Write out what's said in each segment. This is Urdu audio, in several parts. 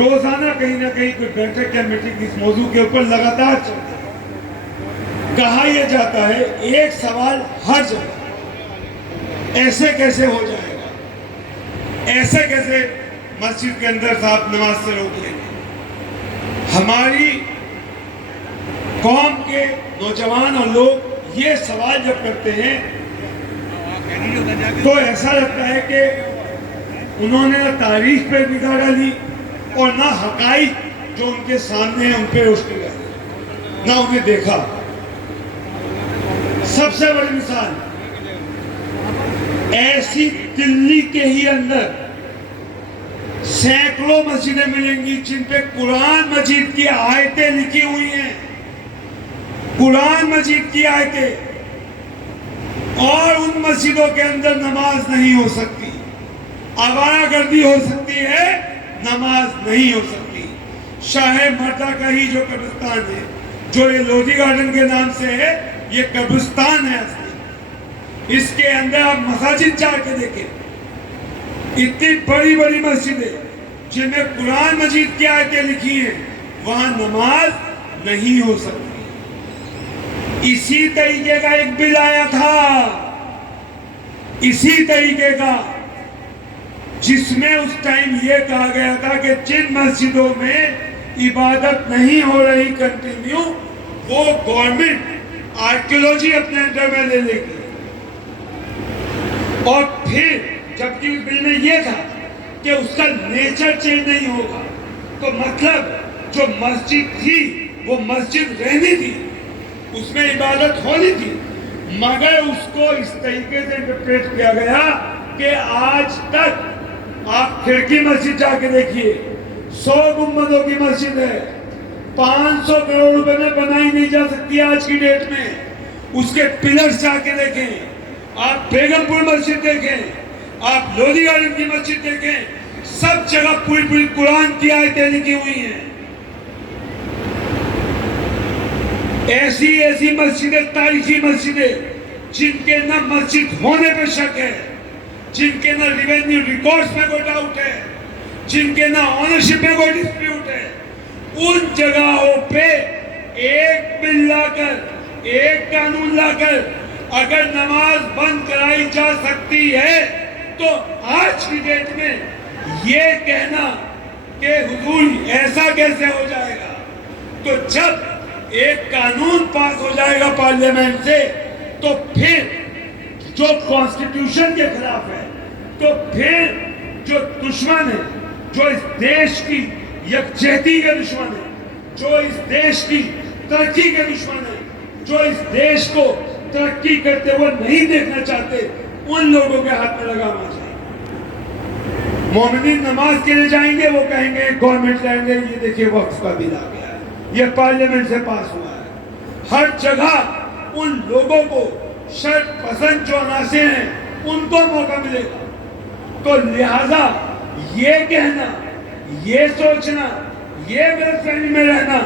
روزانہ کہیں نہ کہیں کوئی بیٹھک یا میٹنگ اس موضوع کے اوپر لگاتار چلتی ہے. کہا یہ جاتا ہے ایک سوال ہر جگہ، ایسے کیسے ہو جائے گا، ایسے کیسے مسجد کے اندر صاحب نماز سے روک لیں گے. ہماری قوم کے نوجوان اور لوگ یہ سوال جب کرتے ہیں تو ایسا لگتا ہے کہ انہوں نے نہ تاریخ پہ نگاہ ڈالی اور نہ حقائق جو ان کے سامنے ہیں ان پہ روشنی ڈالی، نہ انہیں دیکھا. سب سے بڑی مثال ایسی دلی کے ہی اندر سینکڑوں مسجدیں ملیں گی جن پہ قرآن مجید کی آیتیں لکھی ہوئی ہیں، قرآن مجید کی آیتیں، اور ان مسجدوں کے اندر نماز نہیں ہو سکتی، آوارہ گردی ہو سکتی ہے، نماز نہیں ہو سکتی. شاہ مردہ کا ہی جو قبرستان ہے، جو یہ لودھی گارڈن کے نام سے ہے، یہ قبرستان ہے اصلی. اس کے اندر آپ مساجد جا کے دیکھیں، اتنی بڑی بڑی مسجدیں جن میں قرآن مجید کی آیتیں لکھی ہیں، وہاں نماز نہیں ہو سکتی. اسی طریقے کا ایک بل آیا تھا، اسی طریقے کا، جس میں اس ٹائم یہ کہا گیا تھا کہ جن مسجدوں میں عبادت نہیں ہو رہی کنٹینیو، وہ گورنمنٹ آرکیولوجی اپنے انڈر میں لے لے گی. اور پھر جبکہ اس بل میں یہ تھا کہ اس کا نیچر چینج نہیں ہوگا، تو مطلب جو مسجد تھی وہ مسجد رہنی تھی، اس میں عبادت ہونی تھی، مگر اس کو اس طریقے سے انٹرپریٹ کیا گیا کہ آج تک آپ کھڑکی مسجد جا کے دیکھیے، 100 گنبدوں کی مسجد ہے، 500 کروڑ روپے میں بنائی نہیں جا سکتی آج کی ڈیٹ میں. اس کے پلرز جا کے دیکھیں، آپ بیگم پور مسجد دیکھیں، آپ لودھی گارڈن کی مسجد دیکھیں، سب جگہ پوری پوری قرآن کی آیتیں لکھی ہوئی ہیں. ایسی ایسی مسجدیں، تاریخی مسجدیں، جن کے نہ مسجد ہونے پہ شک ہے، جن کے نہ ریونیو ریکارڈز میں کوئی ڈاؤٹ ہے، جن کے نہ آنرشپ میں کوئی ڈسپیوٹ ہے، ان جگہوں پہ ایک بل لا کر، ایک قانون لا کر اگر نماز بند کرائی جا سکتی ہے، تو آج کی ڈیٹ میں یہ کہنا کہ حضور ایسا کیسے ہو جائے گا. تو جب ایک قانون پاس ہو جائے گا پارلیمنٹ سے، تو پھر جو کانسٹیٹیوشن کے خلاف ہے، تو پھر جو دشمن ہے، جو اس دیش کی یکجہتی کے دشمن ہے، جو اس دیش کی ترقی کے دشمن ہے، جو اس دیش کو ترقی کرتے ہوئے نہیں دیکھنا چاہتے، ان لوگوں کے ہاتھ میں لگام آ جائے. مومنین نماز کے لیے جائیں گے، وہ کہیں گے گورنمنٹ لائیں گے، یہ دیکھیے وقف کا بل آ گیا ہے، یہ پارلیمنٹ سے پاس ہوا ہے. ہر جگہ ان لوگوں کو شرط پسند جو عناصر ہیں ان کو موقع ملے گا. تو لہذا یہ کہنا، یہ سوچنا، یہ غلط فہمی میں رہنا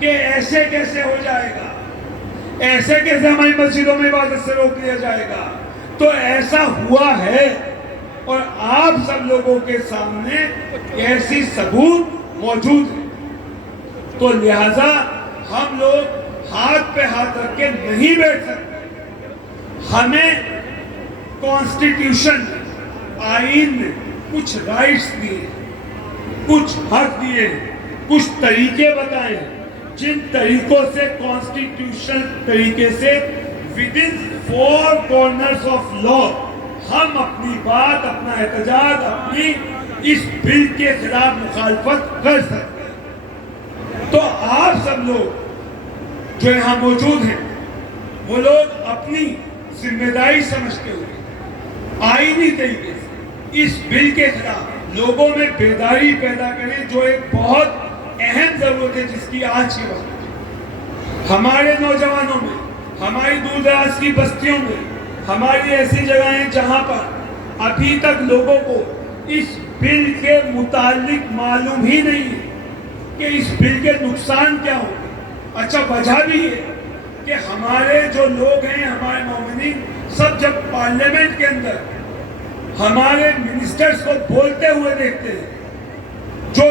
کہ ایسے کیسے ہو جائے گا، ایسے کیسے ہماری مسجدوں میں عبادت سے روک لیا جائے گا، تو ایسا ہوا ہے اور آپ سب لوگوں کے سامنے ایسی ثبوت موجود ہے. تو لہذا ہم لوگ ہاتھ پہ ہاتھ رکھ کے نہیں بیٹھ سکتے. ہمیں کانسٹیٹیوشن، آئین نے کچھ رائٹس دیے، کچھ حق دیے، کچھ طریقے بتائے، جن طریقوں سے کانسٹیٹیوشن طریقے سے within 4 corners of law ہم اپنی بات، اپنا احتجاج، اپنی اس بل کے خلاف مخالفت کر سکتے ہیں. تو آپ سب لوگ جو یہاں موجود ہیں، وہ لوگ اپنی ذمہ داری سمجھتے ہوئے آئینی طریقے سے اس بل کے خلاف لوگوں میں بیداری پیدا کریں، جو ایک بہت اہم ضرورت ہے جس کی آج کے وقت ہمارے نوجوانوں میں، ہماری دور دراز کی بستیوں میں، ہماری ایسی جگہیں جہاں پر ابھی تک لوگوں کو اس بل کے متعلق معلوم ہی نہیں ہے کہ اس بل کے نقصان کیا ہوں گے. اچھا، وجہ بھی ہے کہ ہمارے جو لوگ ہیں، ہمارے مومنین سب جب پارلیمنٹ کے اندر ہمارے منسٹرز کو بولتے ہوئے دیکھتے ہیں، جو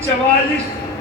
44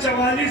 44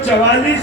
44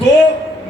2